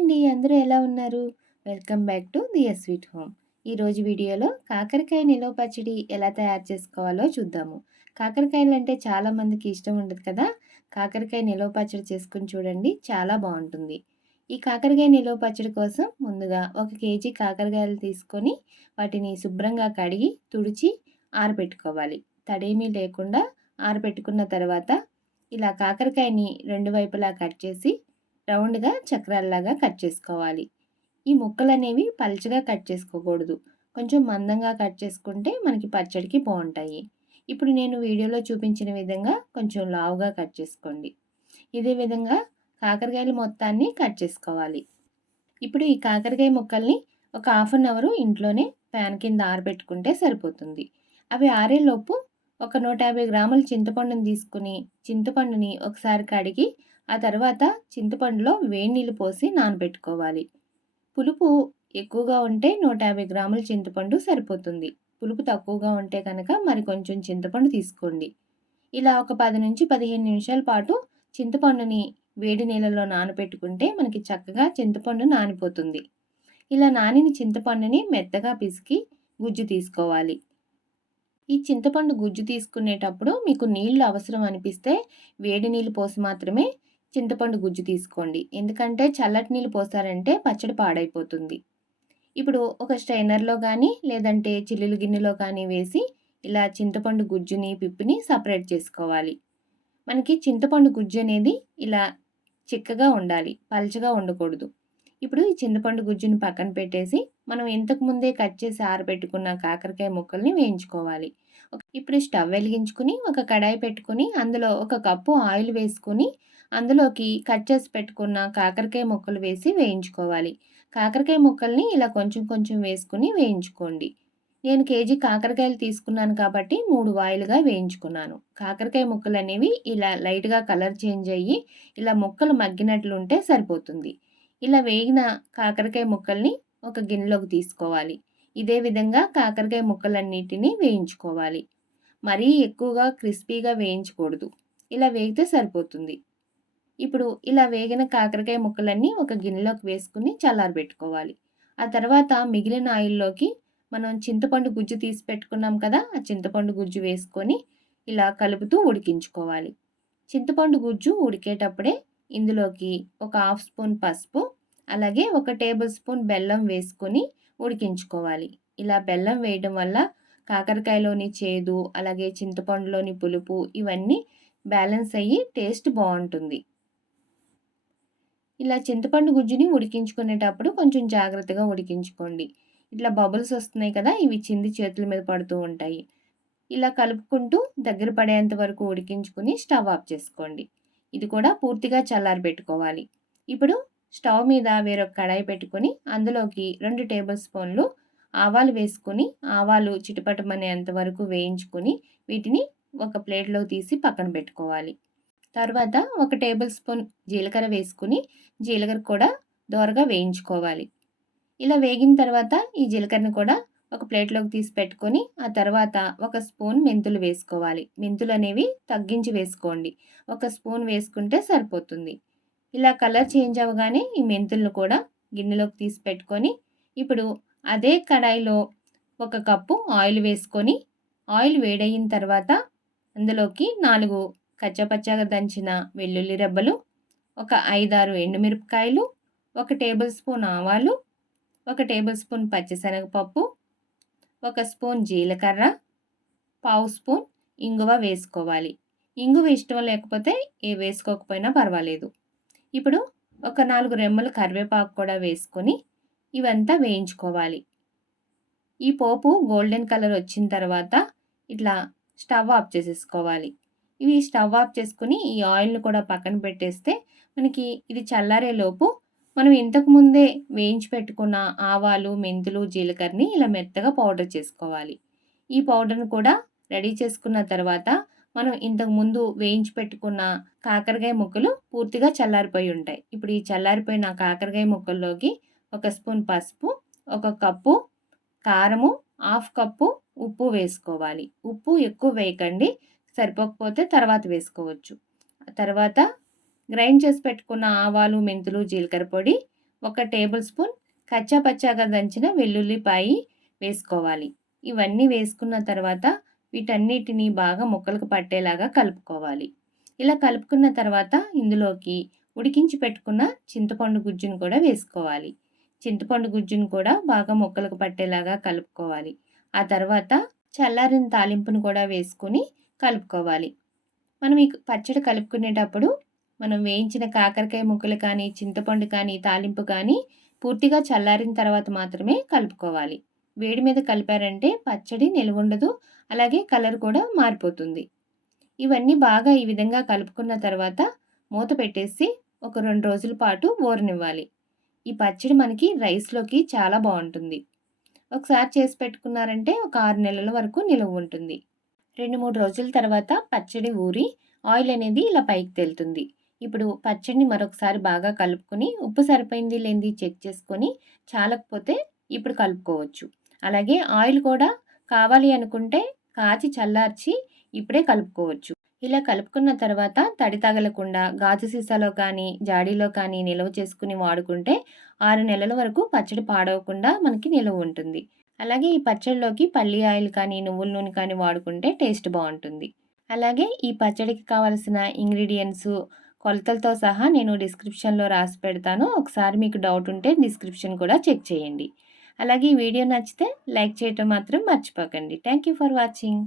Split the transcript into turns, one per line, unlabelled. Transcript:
అండి. అందరూ ఎలా ఉన్నారు? Welcome back to dear sweet home. ఈరోజు వీడియోలో కాకరకాయ నిలవ పచ్చడి ఎలా తయారు చేసుకోవాలో చూద్దాము. కాకరకాయలంటే చాలా మందికి ఇష్టం ఉండదు కదా! కాకరకాయ నిలవ పచ్చడి చేసుకొని చూడండి చాలా బాగుంటుంది ఈ కాకరకాయ నిలవ పచ్చడి కోసం ముందుగా ఒక కేజీ కాకరకాయలు తీసుకొని వాటిని శుభ్రంగా కడిగి, తుడిచి ఆరబెట్టుకోవాలి. తడేమీ లేకుండా ఆరబెట్టుకున్న తర్వాత ఇలా కాకరకాయని రెండు వైపులా కట్ చేసి రౌండ్‌గా చక్రాల్లాగా కట్ చేసుకోవాలి. ఈ ముక్కలు అనేవి పలుచగా కట్ చేసుకోకూడదు. కొంచెం మందంగా కట్ చేసుకుంటే మనకి పచ్చడికి బాగుంటాయి ఇప్పుడు నేను వీడియోలో చూపించిన విధంగా కొంచెం లావుగా కట్ చేసుకోండి. ఇదే విధంగా కాకరకాయలు మొత్తాన్ని కట్ చేసుకోవాలి. ఇప్పుడు ఈ కాకరకాయ ముక్కల్ని ఒక హాఫ్ అన్ అవర్ ఇంట్లోనే ఫ్యాన్ కింద ఆరబెట్టుకుంటే సరిపోతుంది. అవి ఆరేలోపు ఒక 150 గ్రాముల చింతపండుని తీసుకుని చింతపండుని ఒకసారి కడిగి ఆ తర్వాత చింతపండులో వేడి నీళ్ళు పోసి నానబెట్టుకోవాలి. పులుపు ఎక్కువగా ఉంటే 150 గ్రాముల చింతపండు సరిపోతుంది. పులుపు తక్కువగా ఉంటే కనుక మరి కొంచెం చింతపండు తీసుకోండి. ఇలా ఒక 10-15 నిమిషాల పాటు చింతపండుని వేడి నీళ్ళలో నానబెట్టుకుంటే మనకి చక్కగా చింతపండు నానిపోతుంది. ఇలా నానిన చింతపండుని మెత్తగా పిసికి గుజ్జు తీసుకోవాలి. ఈ చింతపండు గుజ్జు తీసుకునేటప్పుడు మీకు నీళ్ళు అవసరం అనిపిస్తే వేడి నీళ్ళు పోసి మాత్రమే చింతపండు గుజ్జు తీసుకోండి. ఎందుకంటే చల్లటి నీళ్ళు పోసారంటే పచ్చడి పాడైపోతుంది. ఇప్పుడు ఒక స్ట్రైనర్‌లో కానీ లేదంటే చిల్లులు గిన్నెలో కానీ వేసి ఇలా చింతపండు గుజ్జుని, పిప్పిని సపరేట్ చేసుకోవాలి. మనకి చింతపండు గుజ్జు అనేది ఇలా చిక్కగా ఉండాలి. పల్చగా ఉండకూడదు. ఇప్పుడు ఈ చింతపండు గుజ్జుని పక్కన పెట్టేసి మనం ఇంతకు ముందే కట్ చేసి ఆరబెట్టుకున్న కాకరకాయ ముక్కల్ని వేయించుకోవాలి. ఇప్పుడు స్టవ్ వెలిగించుకొని ఒక కడాయి పెట్టుకుని అందులో ఒక కప్పు ఆయిల్ వేసుకొని అందులోకి కట్ చేసి పెట్టుకున్న కాకరకాయ ముక్కలు వేసి వేయించుకోవాలి. కాకరకాయ ముక్కల్ని ఇలా కొంచెం కొంచెం వేసుకుని వేయించుకోండి. నేను కేజీ కాకరకాయలు తీసుకున్నాను కాబట్టి మూడు వాయిలుగా వేయించుకున్నాను. కాకరకాయ ముక్కలు అనేవి ఇలా లైట్‌గా కలర్ చేంజ్ అయ్యి ఇలా ముక్కలు మగ్గినట్లుంటే సరిపోతుంది. ఇలా వేగిన కాకరకాయ ముక్కల్ని ఒక గిన్నెలోకి తీసుకోవాలి. ఇదే విధంగా కాకరకాయ ముక్కలన్నిటిని వేయించుకోవాలి. మరీ ఎక్కువగా క్రిస్పీగా వేయించకూడదు. ఇలా వేగితే సరిపోతుంది. ఇప్పుడు ఇలా వేగిన కాకరకాయ ముక్కలన్నీ ఒక గిన్నెలోకి వేసుకుని చల్లారబెట్టుకోవాలి. ఆ తర్వాత మిగిలిన ఆయిల్‌లోకి మనం చింతపండు గుజ్జు తీసి పెట్టుకున్నాం కదా! ఆ చింతపండు గుజ్జు వేసుకొని ఇలా కలుపుతూ ఉడికించుకోవాలి. చింతపండు గుజ్జు ఉడికేటప్పుడే ఇందులోకి ఒక హాఫ్ స్పూన్ పసుపు, అలాగే ఒక టేబుల్ స్పూన్ బెల్లం వేసుకొని ఉడికించుకోవాలి. ఇలా బెల్లం వేయడం వల్ల కాకరకాయలోని చేదు, అలాగే చింతపండులోని పులుపు ఇవన్నీ బ్యాలెన్స్ అయ్యి టేస్ట్ బాగుంటుంది ఇలా చింతపండు గుజ్జుని ఉడికించుకునేటప్పుడు కొంచెం జాగ్రత్తగా ఉడికించుకోండి. ఇట్లా బబుల్స్ వస్తున్నాయి కదా! ఇవి చింది చేతుల మీద పడుతూ ఉంటాయి. ఇలా కలుపుకుంటూ దగ్గర పడేంత వరకు ఉడికించుకొని స్టవ్ ఆఫ్ చేసుకోండి. ఇది కూడా పూర్తిగా చల్లారబెట్టుకోవాలి. ఇప్పుడు స్టవ్ మీద వేరొక కడాయి పెట్టుకొని అందులోకి రెండు టేబుల్ స్పూన్లు ఆవాలు వేసుకుని ఆవాలు చిటపటమనేంత వరకు వేయించుకొని వీటిని ఒక ప్లేట్లో తీసి పక్కన పెట్టుకోవాలి. తర్వాత ఒక టేబుల్ స్పూన్ జీలకర్ర వేసుకొని జీలకర్ర కూడా దోరగా వేయించుకోవాలి. ఇలా వేగిన తర్వాత ఈ జీలకర్రని కూడా ఒక ప్లేట్‌లోకి తీసి పెట్టుకొని ఆ తర్వాత ఒక స్పూన్ మెంతులు వేసుకోవాలి. మెంతులు అనేవి తగ్గించి వేసుకోండి. ఒక స్పూన్ వేసుకుంటే సరిపోతుంది. ఇలా కలర్ చేంజ్ అవ్వగానే ఈ మెంతులను కూడా గిన్నెలోకి తీసి పెట్టుకొని ఇప్పుడు అదే కడాయిలో ఒక కప్పు ఆయిల్ వేసుకొని ఆయిల్ వేడయిన తర్వాత అందులోకి నాలుగు కచ్చపచ్చగా దంచిన వెల్లుల్లి రెబ్బలు, ఒక 5, 6 ఎండుమిరపకాయలు, ఒక టేబుల్ స్పూన్ ఆవాలు, ఒక టేబుల్ స్పూన్ పచ్చిశనగపప్పు, ఒక స్పూన్ జీలకర్ర, పావు స్పూన్ ఇంగువ వేసుకోవాలి. ఇంగువ ఇష్టం లేకపోతే ఏ వేసుకోకపోయినా పర్వాలేదు. ఇప్పుడు ఒక నాలుగు రెమ్మలు కరివేపాకు కూడా వేసుకొని ఇవంతా వేయించుకోవాలి. ఈ పోపు గోల్డెన్ కలర్ వచ్చిన తర్వాత ఇట్లా స్టవ్ ఆఫ్ చేసేసుకోవాలి. ఇవి స్టవ్ ఆఫ్ చేసుకొని ఈ ఆయిల్‌ని కూడా పక్కన పెట్టేస్తే మనకి ఇది చల్లారేలోపు మనం ఇంతకు ముందే వేయించి పెట్టుకున్న ఆవాలు, మెంతులు, జీలకర్రని ఇలా మెత్తగా పౌడర్ చేసుకోవాలి. ఈ పౌడర్‌ని కూడా రెడీ చేసుకున్న తర్వాత మనం ఇంతకు ముందు వేయించి పెట్టుకున్న కాకరకాయ ముక్కలు పూర్తిగా చల్లారిపోయి ఉంటాయి. ఇప్పుడు ఈ చల్లారిపోయిన కాకరకాయ ముక్కల్లోకి ఒక స్పూన్ పసుపు, ఒక కప్పు కారము, హాఫ్ కప్పు ఉప్పు వేసుకోవాలి. ఉప్పు ఎక్కువ వేయకండి. సరిపోకపోతే తర్వాత వేసుకోవచ్చు. తర్వాత గ్రైండ్ చేసి పెట్టుకున్న ఆవాలు, మెంతులు, జీలకర్ర పొడి, ఒక టేబుల్ స్పూన్ కచ్చా పచ్చాగా దంచిన వెల్లుల్లిపాయి వేసుకోవాలి ఇవన్నీ వేసుకున్న తర్వాత వీటన్నిటిని బాగా ముక్కలకు పట్టేలాగా కలుపుకోవాలి. ఇలా కలుపుకున్న తర్వాత ఇందులోకి ఉడికించి పెట్టుకున్న చింతపండు గుజ్జును కూడా వేసుకోవాలి. చింతపండు గుజ్జును కూడా బాగా ముక్కలకు పట్టేలాగా కలుపుకోవాలి. ఆ తర్వాత చల్లారిన తాలింపును కూడా వేసుకొని కలుపుకోవాలి. మనం ఈ పచ్చడి కలుపుకునేటప్పుడు మనం వేయించిన కాకరకాయ ముక్కలు కానీ చింతపండు కానీ తాలింపు కానీ పూర్తిగా చల్లారిన తర్వాత మాత్రమే కలుపుకోవాలి. వేడి మీద కలిపారంటే పచ్చడి నిలువుండదు అలాగే కలర్ కూడా మారిపోతుంది. ఇవన్నీ బాగా ఈ విధంగా కలుపుకున్న తర్వాత మూత పెట్టేసి ఒక రెండు రోజుల పాటు ఊరనివ్వాలి ఈ పచ్చడి మనకి రైస్లోకి చాలా బాగుంటుంది. ఒకసారి చేసి పెట్టుకున్నారంటే ఒక ఆరు నెలల వరకు నిలువ ఉంటుంది. రెండు మూడు రోజుల తర్వాత పచ్చడి ఊరి ఆయిల్ అనేది ఇలా పైకి తేలుతుంది. ఇప్పుడు పచ్చడిని మరొకసారి బాగా కలుపుకొని ఉప్పు సరిపోయింది లేనిది చెక్ చేసుకొని చాలకపోతే ఇప్పుడు కలుపుకోవచ్చు. అలాగే ఆయిల్ కూడా కావాలి అనుకుంటే కాచి చల్లార్చి ఇప్పుడే కలుపుకోవచ్చు. ఇలా కలుపుకున్న తర్వాత తడి తగలకుండా గాజు సీసాలో కానీ జాడీలో కానీ నిల్వ చేసుకుని వాడుకుంటే ఆరు నెలల వరకు పచ్చడి పాడవకుండా మనకి నిల్వ ఉంటుంది. అలాగే ఈ పచ్చడిలోకి పల్లి ఆయిల్ కానీ నువ్వుల నూనె కానీ వాడుకుంటే టేస్ట్ బాగుంటుంది. అలాగే ఈ పచ్చడికి కావలసిన ఇంగ్రీడియంట్స్ కొలతలతో సహా నేను డిస్క్రిప్షన్లో రాసి పెడతాను. ఒకసారి మీకు డౌట్ ఉంటే డిస్క్రిప్షన్ కూడా చెక్ చేయండి. అలాగే ఈ వీడియో నచ్చితే లైక్ చేయటం మాత్రం మర్చిపోకండి. Thank you for watching